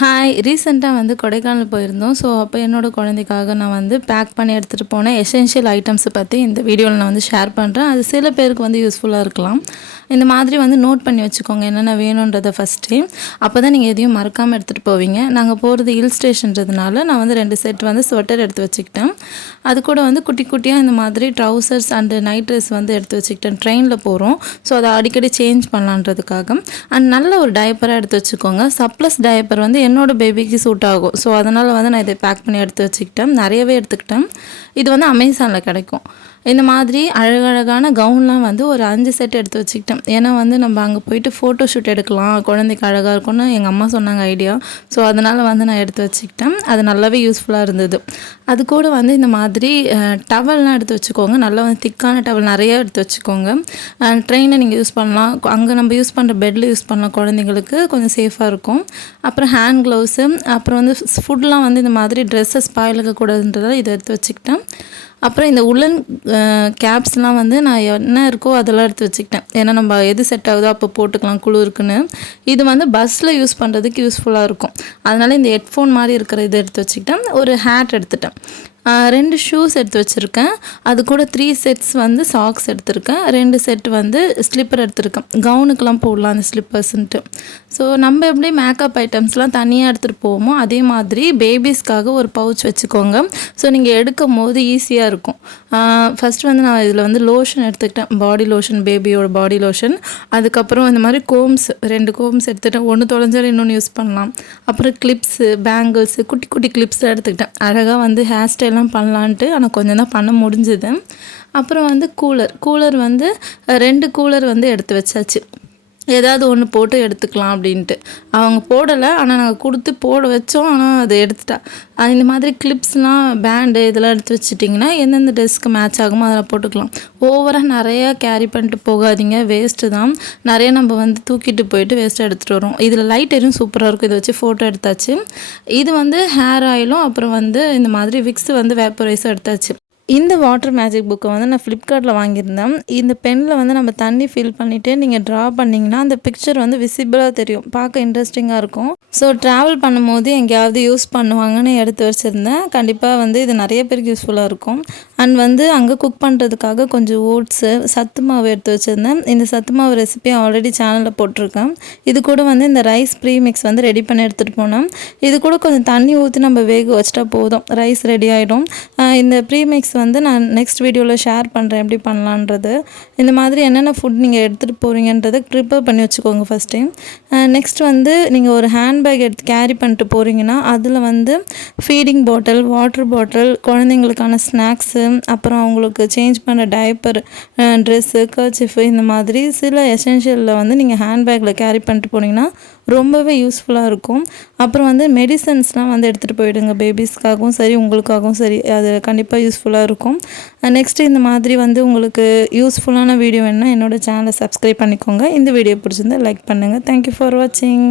Hi ரீசெண்டாக வந்து கொடைக்கானல் போயிருந்தோம். ஸோ அப்போ என்னோடய குழந்தைக்காக நான் வந்து பேக் பண்ணி எடுத்துகிட்டு போனேன் எசென்ஷியல் ஐட்டம்ஸை பற்றி இந்த வீடியோவில் நான் வந்து ஷேர் பண்ணுறேன். அது சில பேருக்கு வந்து யூஸ்ஃபுல்லாக இருக்கலாம். இந்த மாதிரி வந்து நோட் பண்ணி வச்சுக்கோங்க என்னென்ன வேணுன்றதை ஃபஸ்ட்டே. அப்போ தான் நீங்கள் எதையும் மறக்காமல் எடுத்துகிட்டு போவீங்க. நாங்கள் போகிறது ஹில் ஸ்டேஷன்றதுனால நான் வந்து 2 செட் வந்து ஸ்வெட்டர் எடுத்து வச்சுக்கிட்டேன். அது கூட வந்து குட்டி குட்டியாக இந்த மாதிரி ட்ரௌசர்ஸ் அண்டு நைட் ட்ரெஸ் வந்து எடுத்து வச்சுக்கிட்டேன். ட்ரெயினில் போகிறோம், ஸோ அதை அடிக்கடி சேஞ்ச் பண்ணலான்றதுக்காக. அண்ட் நல்ல ஒரு டயப்பராக எடுத்து வச்சுக்கோங்க. சப்ளஸ் டயப்பர் வந்து என்னோடய பேபிக்கு சூட் ஆகும். ஸோ அதனால் வந்து நான் இதை பேக் பண்ணி எடுத்து வச்சுக்கிட்டேன். நிறையவே எடுத்துக்கிட்டேன். இது வந்து அமேசானில் கிடைக்கும். இந்த மாதிரி அழகழகான கவுன்லாம் வந்து ஒரு 5 செட் எடுத்து வச்சுக்கிட்டேன். ஏன்னா வந்து நம்ம அங்கே போயிட்டு ஃபோட்டோ ஷூட் எடுக்கலாம், குழந்தைக்கு அழகாக இருக்கும்னு எங்கள் அம்மா சொன்னாங்க ஐடியா. ஸோ அதனால் வந்து நான் எடுத்து வச்சுக்கிட்டேன். அது நல்லாவே யூஸ்ஃபுல்லாக இருந்தது. அது கூட வந்து இந்த மாதிரி டவல்லாம் எடுத்து வச்சுக்கோங்க. நல்லா வந்து திக்கான டவல் நிறைய எடுத்து வச்சுக்கோங்க. ட்ரெயினை நீங்கள் யூஸ் பண்ணலாம், அங்கே நம்ம யூஸ் பண்ணுற பெட்டில் யூஸ் பண்ணலாம். குழந்தைங்களுக்கு கொஞ்சம் சேஃபாக இருக்கும். அப்புறம் ஹேண்ட் க்ளவுஸு, அப்புறம் வந்து ஃபுட்லாம் வந்து இந்த மாதிரி ட்ரெஸ்ஸஸ் ஸ்பாயில் இருக்கக்கூடாதுன்றதால இதை எடுத்து வச்சுக்கிட்டேன். அப்புறம் இந்த உல்லன் கேப்ஸ்லாம் வந்து நான் என்ன இருக்கோ அதெல்லாம் எடுத்து வச்சுக்கிட்டேன். ஏன்னா நம்ம எது செட் ஆகுதோ அப்போ போட்டுக்கலாம் குளிருக்குன்னு. இது வந்து பஸ்ஸில் யூஸ் பண்ணுறதுக்கு யூஸ்ஃபுல்லாக இருக்கும். அதனால் இந்த ஹெட்ஃபோன் மாதிரி இருக்கிற இதை எடுத்து வச்சுக்கிட்டேன். ஒரு ஹேட் எடுத்துட்டேன். 2 ஷூஸ் எடுத்து வச்சுருக்கேன். அது கூட 3 செட்ஸ் வந்து சாக்ஸ் எடுத்திருக்கேன். 2 செட் வந்து ஸ்லிப்பர் எடுத்திருக்கேன். கவுனுக்கெலாம் போடலாம் அந்த ஸ்லிப்பர்ஸ்ன்ட்டு. ஸோ நம்ம எப்படி மேக்கப் ஐட்டம்ஸ்லாம் தனியாக எடுத்துகிட்டு போவோமோ அதே மாதிரி பேபிஸ்க்காக ஒரு பவுச் வச்சுக்கோங்க. ஸோ நீங்கள் எடுக்கும் போது ஈஸியாக இருக்கும். ஃபஸ்ட்டு வந்து நான் இதில் வந்து லோஷன் எடுத்துக்கிட்டேன். பாடி லோஷன், பேபியோட பாடி லோஷன். அதுக்கப்புறம் இந்த மாதிரி கோம்ஸ் 2 கோம்ஸ் எடுத்துகிட்டேன். ஒன்று தொலைஞ்சாலும் இன்னொன்று யூஸ் பண்ணலாம். அப்புறம் கிளிப்ஸு, பேங்கிள்ஸு, குட்டி குட்டி கிளிப்ஸ் எடுத்துக்கிட்டேன். அழகாக வந்து ஹேர் ஸ்டைல் பண்ணலான்ட்டு, ஆனால் கொஞ்சம் தான் பண்ண முடிஞ்சுது. அப்புறம் வந்து கூலர் வந்து 2 கூலர் வந்து எடுத்து வச்சாச்சு. ஏதாவது ஒன்று போட்டு எடுத்துக்கலாம் அப்படின்ட்டு. அவங்க போடலை, ஆனால் நாங்கள் கொடுத்து போட வச்சோம். ஆனால் அதை எடுத்துட்டா. இந்த மாதிரி கிளிப்ஸ்லாம், பேண்டு இதெல்லாம் எடுத்து வச்சுட்டிங்கன்னா எந்தெந்த ட்ரெஸ்க்கு மேட்ச் ஆகுமோ அதெல்லாம் போட்டுக்கலாம். ஓவராக நிறையா கேரி பண்ணிட்டு போகாதீங்க, வேஸ்ட்டு தான். நிறைய நம்ம வந்து தூக்கிட்டு போயிட்டு வேஸ்ட்டாக எடுத்துகிட்டு வரோம். இதில் லைட் எதுவும் சூப்பராக இருக்கும். இதை வச்சு ஃபோட்டோ எடுத்தாச்சு. இது வந்து ஹேர் ஆயிலும், அப்புறம் வந்து இந்த மாதிரி விக்ஸ் வந்து வேப்பரைஸும் எடுத்தாச்சு. இந்த வாட்டர் மேஜிக் புக்கை வந்து நான் ஃப்ளிப்கார்ட்டில் வாங்கியிருந்தேன். இந்த பெனில் வந்து நம்ம தண்ணி ஃபில் பண்ணிவிட்டு நீங்கள் ட்ரா பண்ணிங்கன்னா அந்த பிக்சர் வந்து விசிபிளாக தெரியும். பார்க்க இன்ட்ரெஸ்டிங்காக இருக்கும். ஸோ ட்ராவல் பண்ணும்போது எங்கேயாவது யூஸ் பண்ணுவாங்கன்னு எடுத்து வச்சுருந்தேன். கண்டிப்பாக வந்து இது நிறைய பேருக்கு யூஸ்ஃபுல்லாக இருக்கும். அண்ட் வந்து அங்கே குக் பண்ணுறதுக்காக கொஞ்சம் ஓட்ஸு, சத்து மாவு எடுத்து வச்சுருந்தேன். இந்த சத்து மாவு ரெசிபி ஆல்ரெடி சேனலில் போட்டிருக்கேன். இது கூட வந்து இந்த ரைஸ் ப்ரீமிக்ஸ் வந்து ரெடி பண்ணி எடுத்துகிட்டு போனேன். இது கூட கொஞ்சம் தண்ணி ஊற்றி நம்ம வேக வச்சிட்டா போதும், ரைஸ் ரெடி ஆகிடும். இந்த ப்ரீமிக்ஸ் வந்து நான் நெக்ஸ்ட் வீடியோவில் ஷேர் பண்ணுறேன் எப்படி பண்ணலான்றது. இந்த மாதிரி என்னென்ன ஃபுட் நீங்கள் எடுத்துகிட்டு போகிறீங்கன்றதை ப்ரிப்பேர் பண்ணி வச்சுக்கோங்க ஃபஸ்ட் டைம். நெக்ஸ்ட் வந்து நீங்கள் ஒரு ஹேண்ட்பேக் எடுத்து கேரி பண்ணிட்டு போகிறீங்கன்னா அதில் வந்து ஃபீடிங் பாட்டில், வாட்டர் பாட்டில், குழந்தைங்களுக்கான ஸ்நாக்ஸு, அப்புறம் அவங்களுக்கு சேஞ்ச் பண்ண டயப்பர், ட்ரெஸ்ஸு, கர்ச்சிஃபு, இந்த மாதிரி சில எசென்ஷியலில் வந்து நீங்கள் ஹேண்ட்பேக்கில் கேரி பண்ணிட்டு போனீங்கன்னா ரொம்பவே யூஸ்ஃபுல்லாக இருக்கும். அப்புறம் வந்து மெடிசன்ஸ்லாம் வந்து எடுத்துகிட்டு போயிடுங்க. பேபிஸ்க்காகவும் சரி, உங்களுக்காகவும் சரி, அது கண்டிப்பாக யூஸ்ஃபுல்லாக இருக்கும். நெக்ஸ்ட்டு இந்த மாதிரி வந்து உங்களுக்கு யூஸ்ஃபுல்லான வீடியோ வேணுன்னா என்னோடய சேனலை சப்ஸ்கிரைப் பண்ணிக்கோங்க. இந்த வீடியோ பிடிச்சிருந்தா லைக் பண்ணுங்கள். தேங்க்யூ ஃபார் வாட்சிங்.